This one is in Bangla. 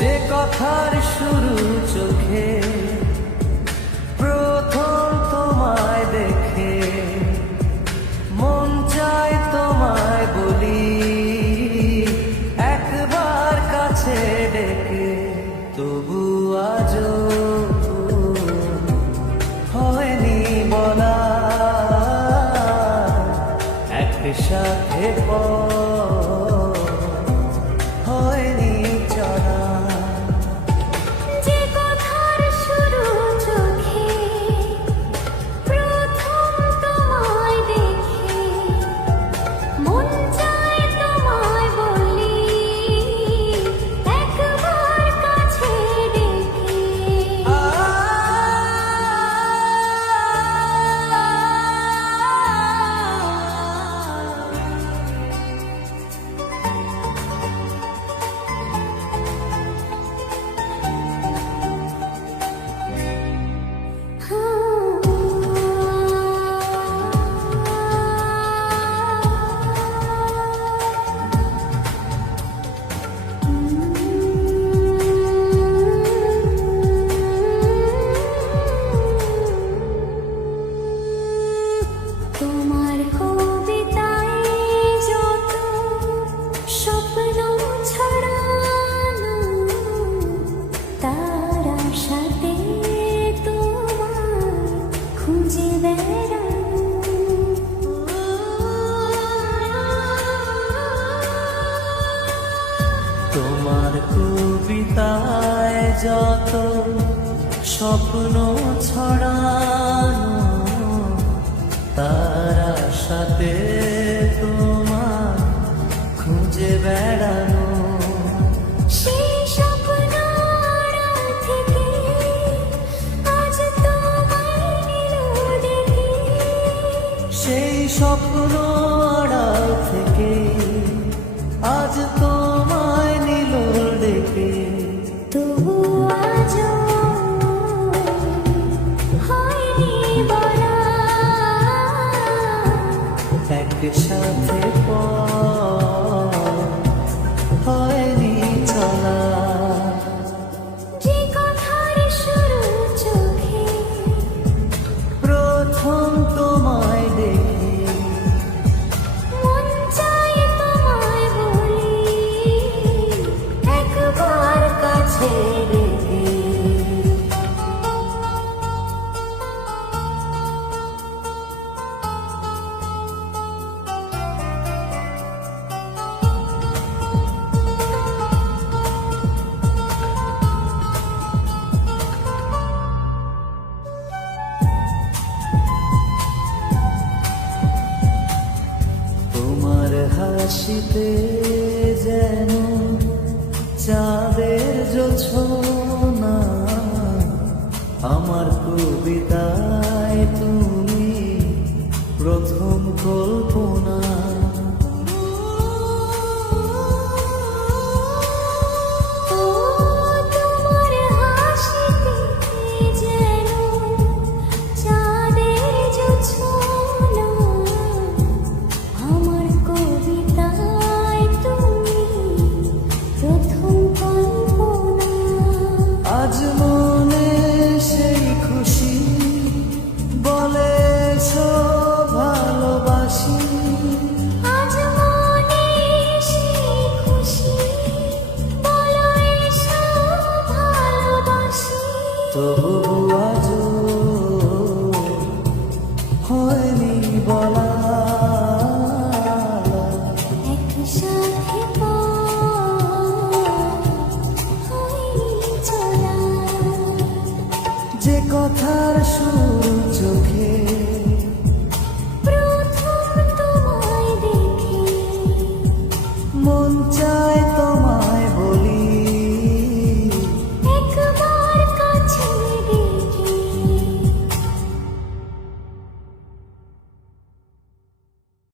যে কথার শুরু চোখে প্রথম তোমায় দেখে মন চায় তোমায় বলি একবার কাছে ডেকে, তবু আজও হয়নি বলা একসাথে হয়নি চলা। যে কথার শুরু চোখে প্রথম তোমায় দেখে মন চায় তোমায় বলি একবার কাছে ডেকে। তোমার কবিতায় যত স্বপ্ন ছড়ানো তার আশাতে তোমায় খুঁজে বেড়ানো। তোমার কবিতায় যত স্বপ্ন ছড়ানো তার আশাতে তোমার খুঁজে বেড়ানো। সেই স্বপ্ন আড়াল থেকে আজ তোমায় নিল ডেকে। সেই স্বপ্ন আড়াল থেকে আজ তোমায় নিল ডেকে, তবু আজও হয়নি বলা একসাথে হয়নি চলা। যে কথার শুরু চোখে প্রথম তোমায় দেখে মন চায় তোমায় বলি একবার কাছে ডেকে। তোমার হাসিতে যেন চাঁদের জোছনা, আমার কবিতায় তুমি প্রথম কল্পনা। ও তোমার হাসিতে যেন চাঁদের জোছনা, আমার কবিতায় তুমি প্রথম কল্পনা। আজ মনে সেই খুশি বলে ভালোবাসি, আজ মনে সেই খুশি বলো এসো ভালোবাসি। তবু আজও হয়নি বলা একসাথে হয়নি চলা। যে কথার